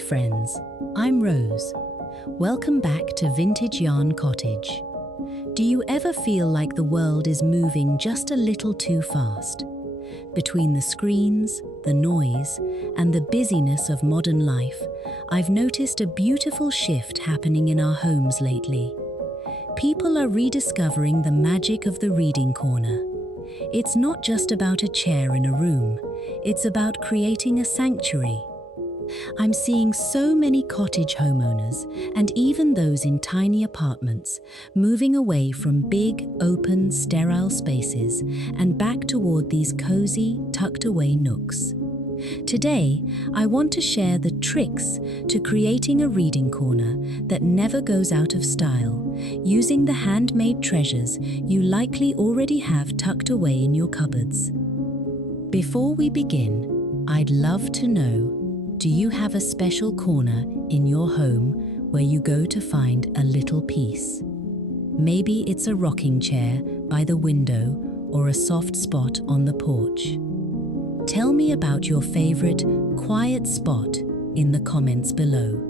friends, I'm Rose. Welcome back to Vintage Yarn Cottage. Do you ever feel like the world is moving just a little too fast? Between the screens, the noise, and the busyness of modern life, I've noticed a beautiful shift happening in our homes lately. People are rediscovering the magic of the reading corner. It's not just about a chair in a room, it's about creating a sanctuary. I'm seeing so many cottage homeowners, and even those in tiny apartments, moving away from big, open, sterile spaces and back toward these cozy, tucked-away nooks. Today, I want to share the tricks to creating a reading corner that never goes out of style, using the handmade treasures you likely already have tucked away in your cupboards. Before we begin, I'd love to know, do you have a special corner in your home where you go to find a little peace? Maybe it's a rocking chair by the window or a soft spot on the porch. Tell me about your favorite quiet spot in the comments below.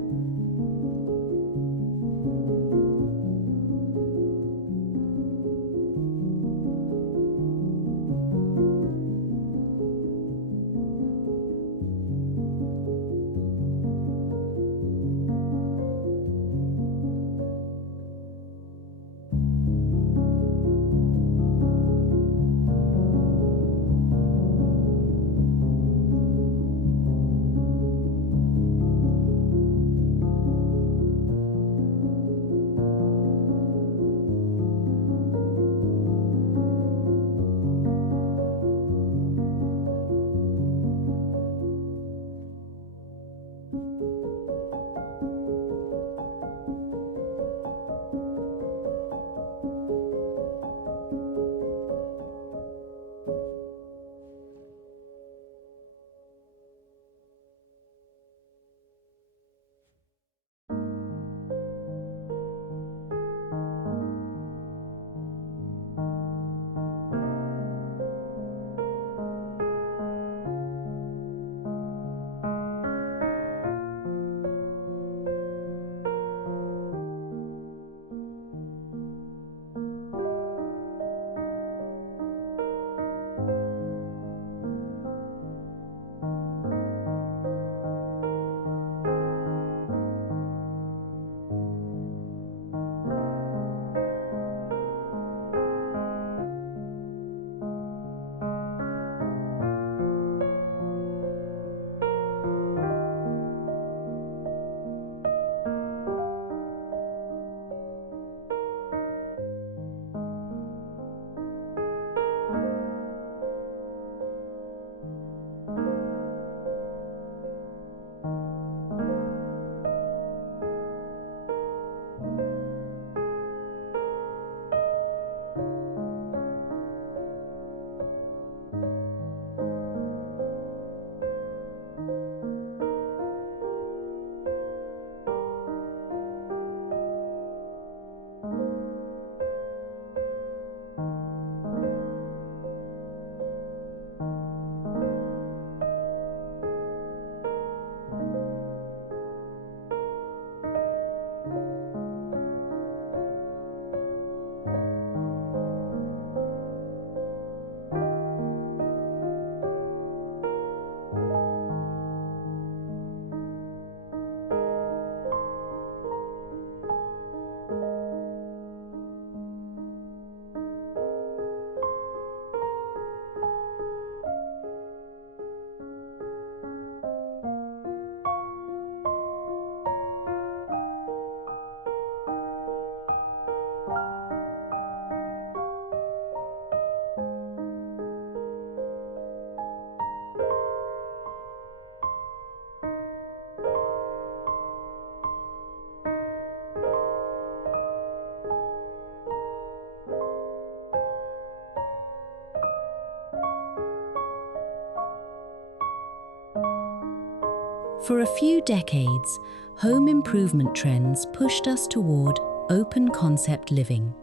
For a few decades, home improvement trends pushed us toward open concept living.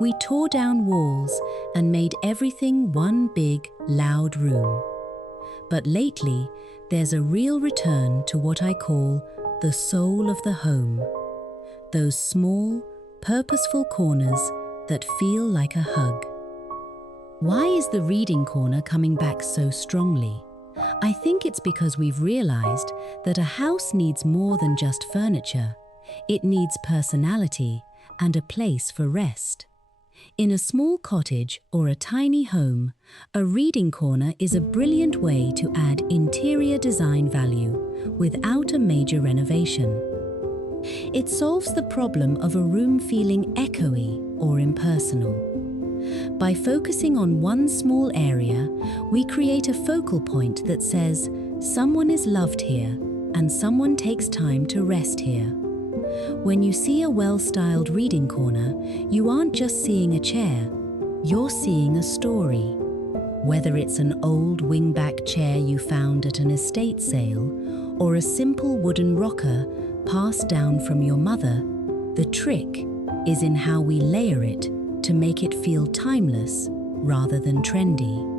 We tore down walls and made everything one big, loud room. But lately, there's a real return to what I call the soul of the home. Those small, purposeful corners that feel like a hug. Why is the reading corner coming back so strongly? I think it's because we've realized that a house needs more than just furniture. It needs personality and a place for rest. In a small cottage or a tiny home, a reading corner is a brilliant way to add interior design value without a major renovation. It solves the problem of a room feeling echoey or impersonal. By focusing on one small area, we create a focal point that says, someone is loved here and someone takes time to rest here. When you see a well-styled reading corner, you aren't just seeing a chair, you're seeing a story. Whether it's an old wingback chair you found at an estate sale or a simple wooden rocker passed down from your mother, the trick is in how we layer it to make it feel timeless rather than trendy.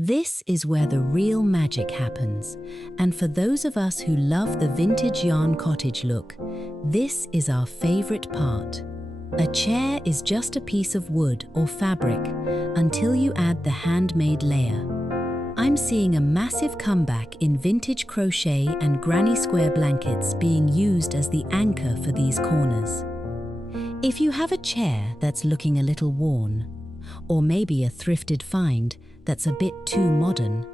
This is where the real magic happens, and for those of us who love the vintage yarn cottage look, this is our favorite part. A chair is just a piece of wood or fabric until you add the handmade layer. I'm seeing a massive comeback in vintage crochet and granny square blankets being used as the anchor for these corners. If you have a chair that's looking a little worn, or maybe a thrifted find that's a bit too modern,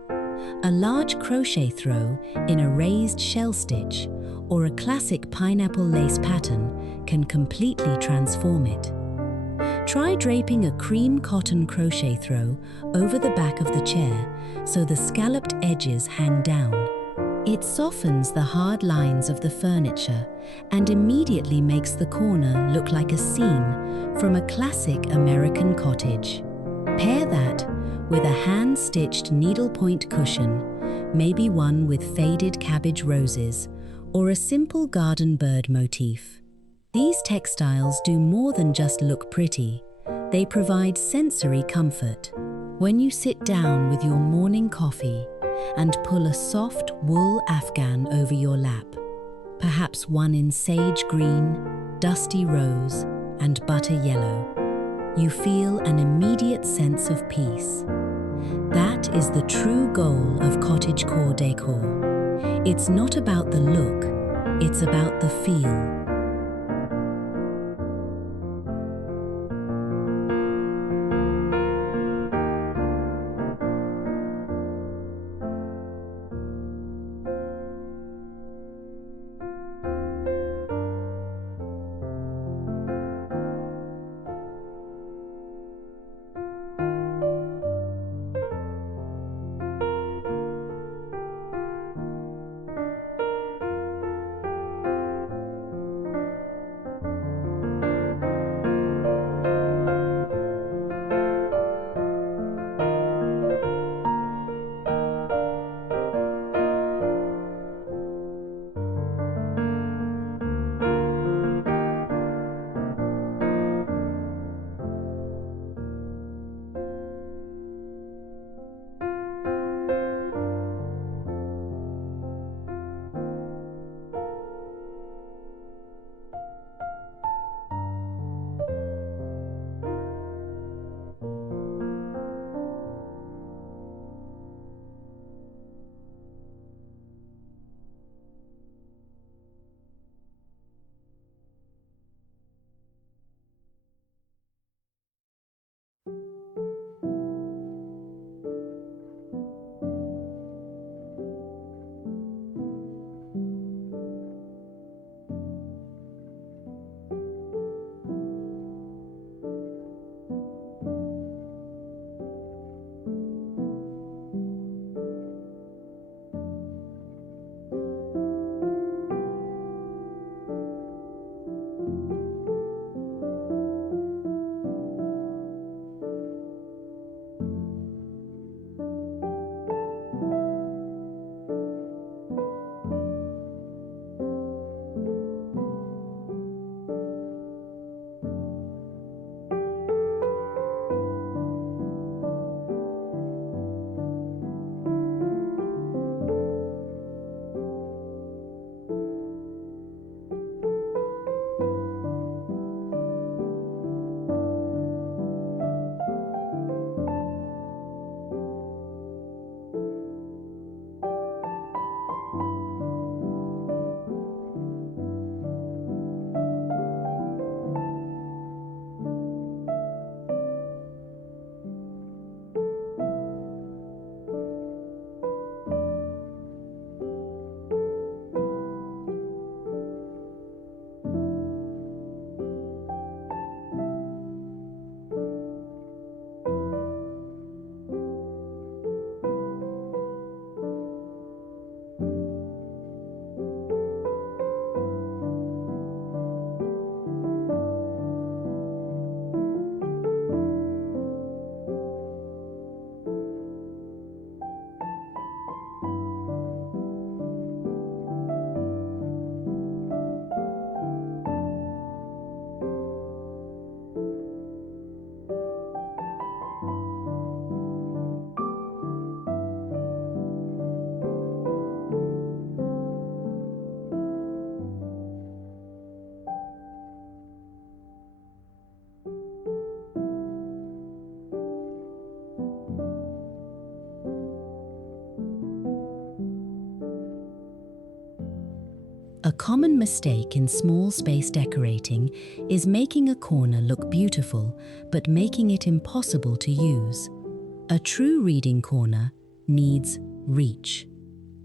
a large crochet throw in a raised shell stitch or a classic pineapple lace pattern can completely transform it. Try draping a cream cotton crochet throw over the back of the chair so the scalloped edges hang down. It softens the hard lines of the furniture and immediately makes the corner look like a scene from a classic American cottage. Pair that with a hand-stitched needlepoint cushion, maybe one with faded cabbage roses, or a simple garden bird motif. These textiles do more than just look pretty, they provide sensory comfort. When you sit down with your morning coffee and pull a soft wool afghan over your lap, perhaps one in sage green, dusty rose, and butter yellow, you feel an immediate sense of peace. That is the true goal of cottagecore decor. It's not about the look, it's about the feel. A common mistake in small space decorating is making a corner look beautiful but making it impossible to use. A true reading corner needs reach.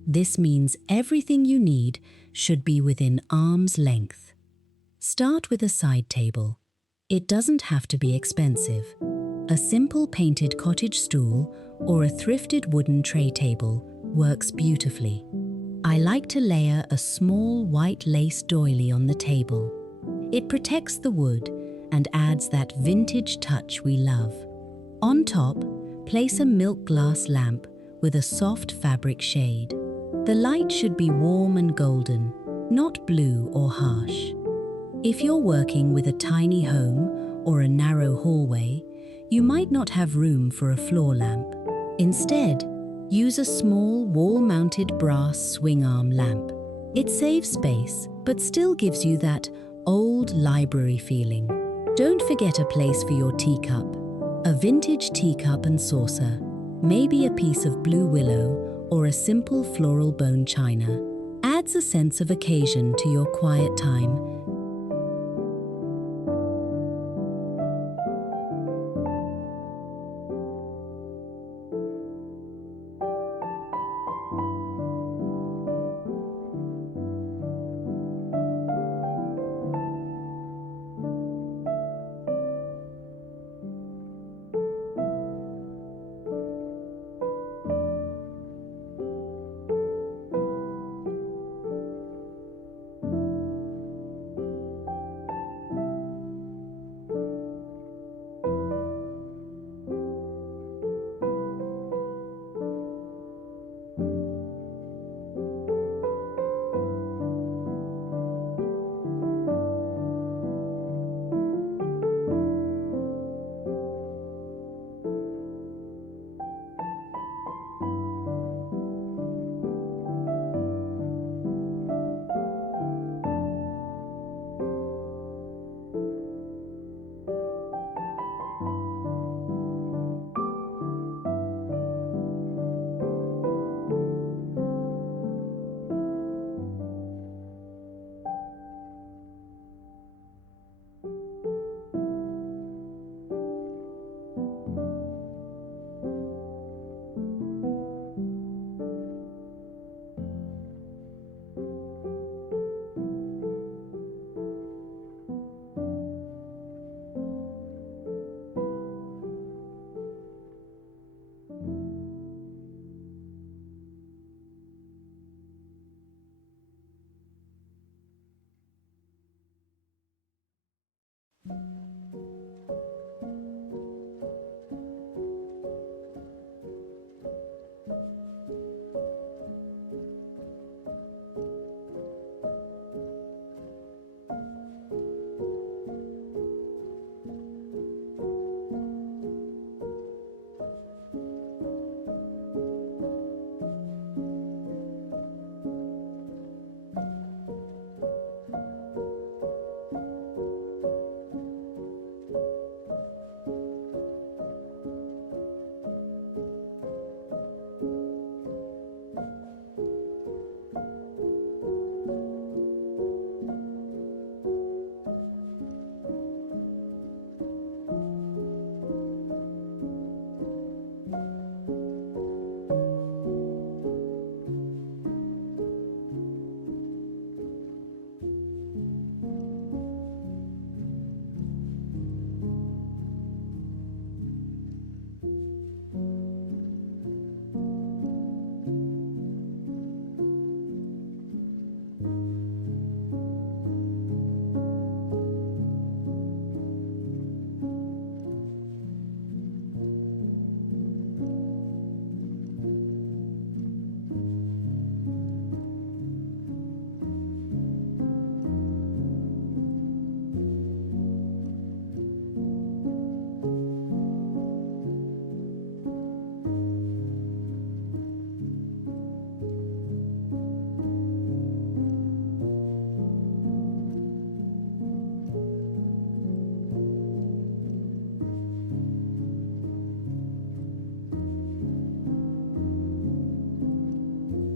This means everything you need should be within arm's length. Start with a side table. It doesn't have to be expensive. A simple painted cottage stool or a thrifted wooden tray table works beautifully. I like to layer a small white lace doily on the table. It protects the wood and adds that vintage touch we love. On top, place a milk glass lamp with a soft fabric shade. The light should be warm and golden, not blue or harsh. If you're working with a tiny home or a narrow hallway, you might not have room for a floor lamp. Instead, use a small wall-mounted brass swing arm lamp. It saves space, but still gives you that old library feeling. Don't forget a place for your teacup. A vintage teacup and saucer, maybe a piece of blue willow or a simple floral bone china, adds a sense of occasion to your quiet time.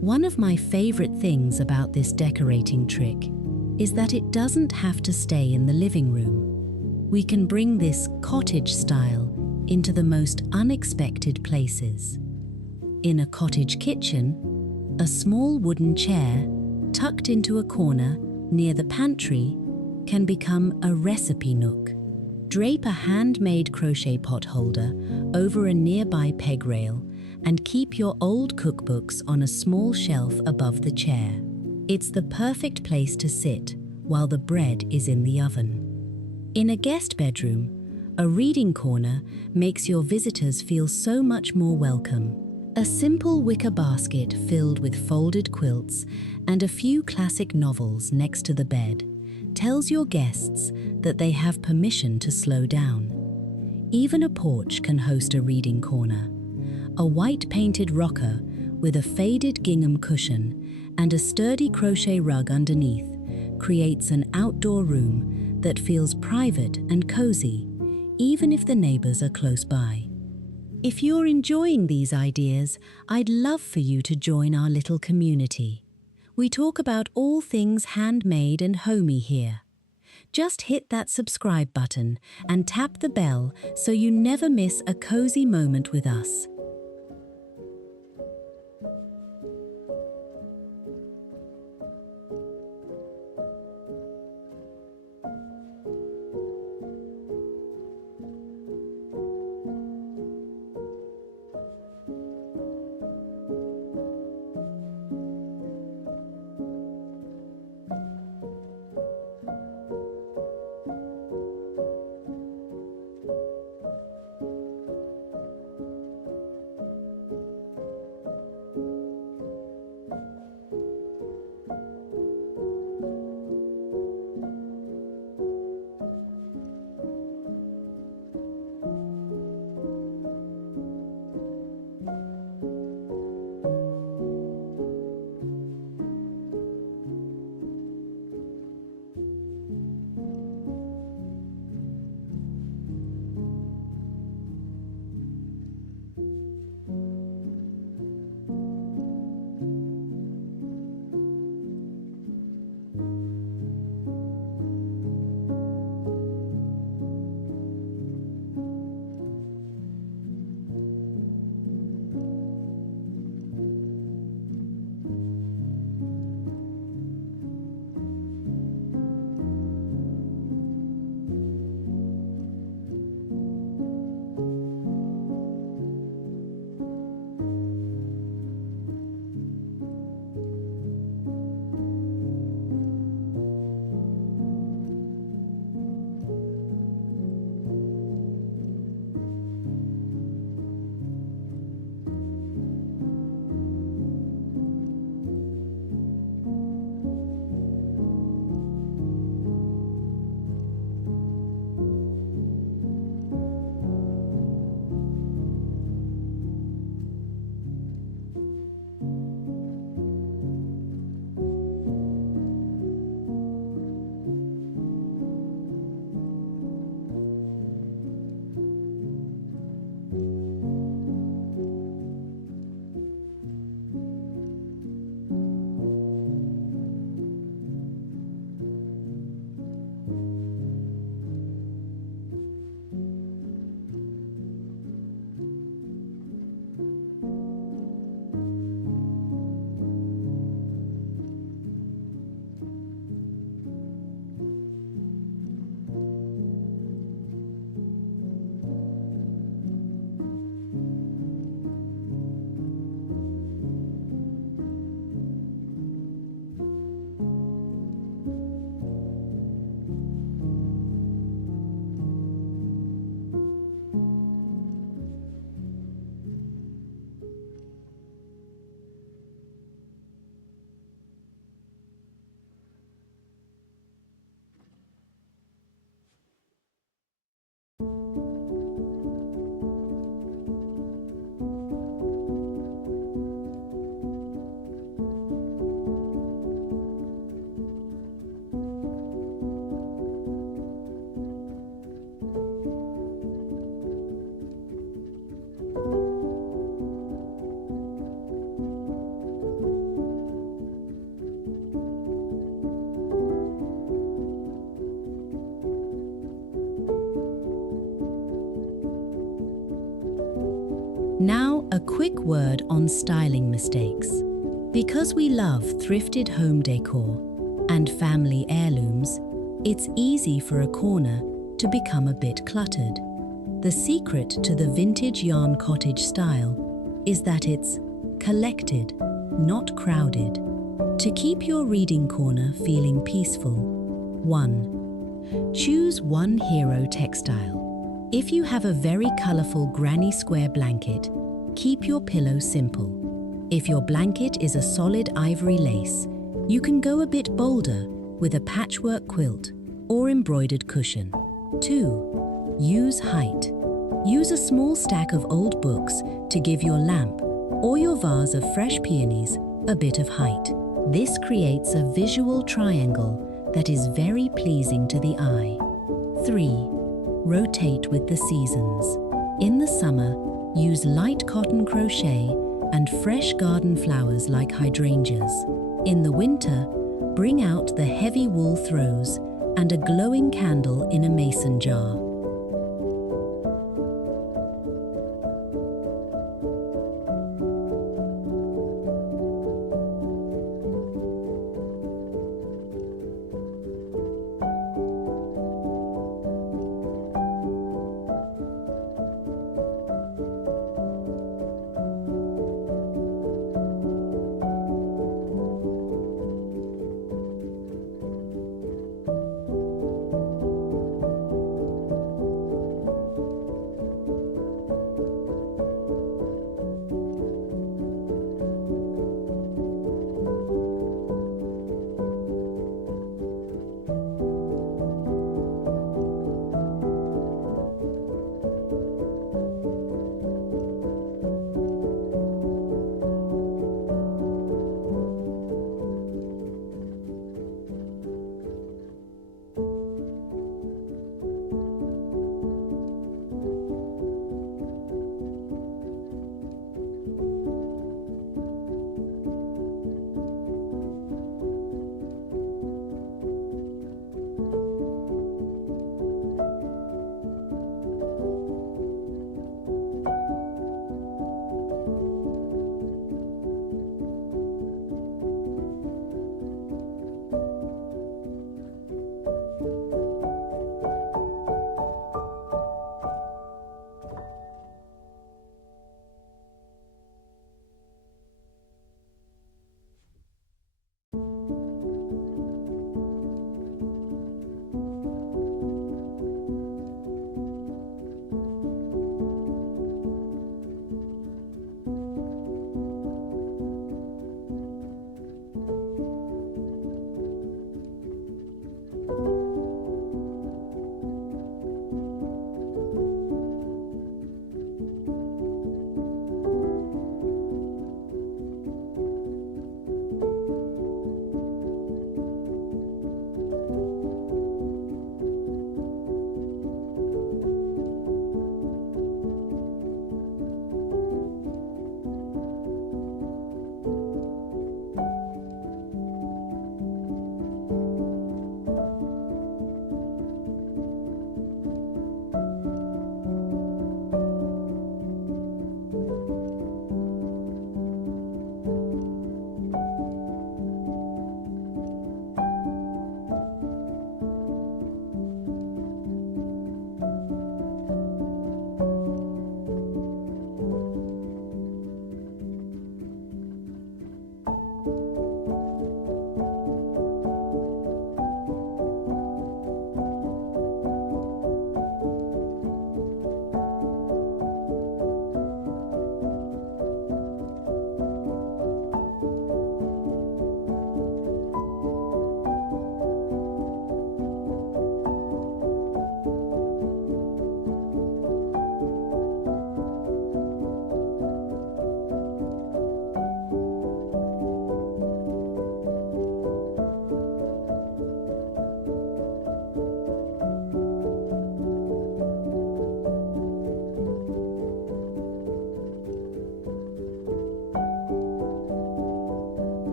One of my favorite things about this decorating trick is that it doesn't have to stay in the living room. We can bring this cottage style into the most unexpected places. In a cottage kitchen, a small wooden chair tucked into a corner near the pantry can become a recipe nook. Drape a handmade crochet pot holder over a nearby peg rail and keep your old cookbooks on a small shelf above the chair. It's the perfect place to sit while the bread is in the oven. In a guest bedroom, a reading corner makes your visitors feel so much more welcome. A simple wicker basket filled with folded quilts and a few classic novels next to the bed tells your guests that they have permission to slow down. Even a porch can host a reading corner. A white painted rocker with a faded gingham cushion and a sturdy crochet rug underneath creates an outdoor room that feels private and cozy, even if the neighbors are close by. If you're enjoying these ideas, I'd love for you to join our little community. We talk about all things handmade and homey here. Just hit that subscribe button and tap the bell so you never miss a cozy moment with us. quick word on styling mistakes. Because we love thrifted home decor and family heirlooms, it's easy for a corner to become a bit cluttered. The secret to the Vintage Yarn Cottage style is that it's collected, not crowded. To keep your reading corner feeling peaceful, 1. Choose one hero textile. If you have a very colorful granny square blanket, keep your pillow simple. If your blanket is a solid ivory lace, you can go a bit bolder with a patchwork quilt or embroidered cushion. 2. Use height. Use a small stack of old books to give your lamp or your vase of fresh peonies a bit of height. This creates a visual triangle that is very pleasing to the eye. 3. Rotate with the seasons. In the summer, use light cotton crochet and fresh garden flowers like hydrangeas. In the winter, bring out the heavy wool throws and a glowing candle in a mason jar.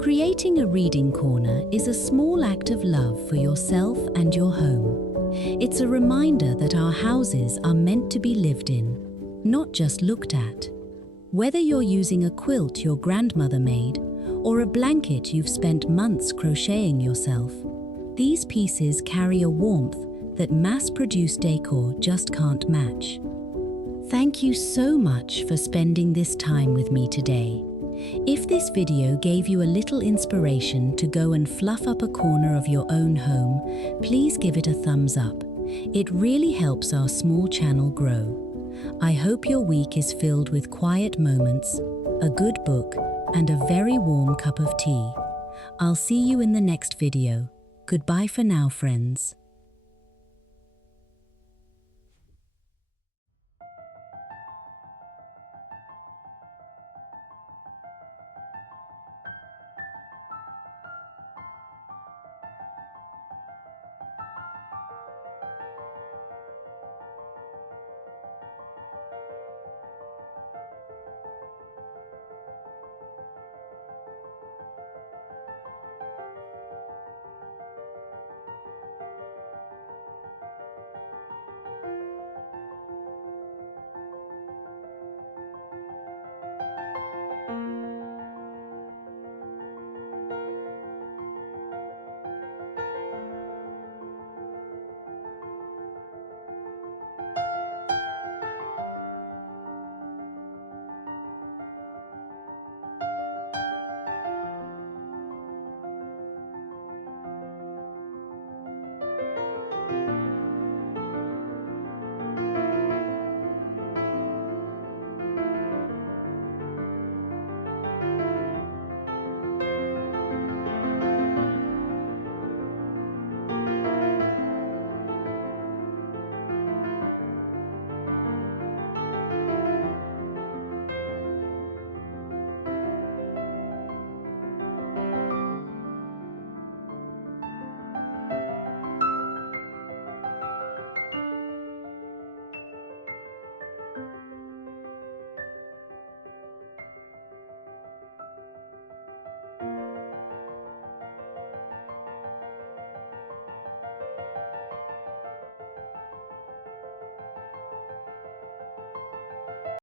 Creating a reading corner is a small act of love for yourself and your home. It's a reminder that our houses are meant to be lived in, not just looked at. Whether you're using a quilt your grandmother made or a blanket you've spent months crocheting yourself, these pieces carry a warmth that mass-produced decor just can't match. Thank you so much for spending this time with me today. If this video gave you a little inspiration to go and fluff up a corner of your own home, please give it a thumbs up. It really helps our small channel grow. I hope your week is filled with quiet moments, a good book, and a very warm cup of tea. I'll see you in the next video. Goodbye for now, friends.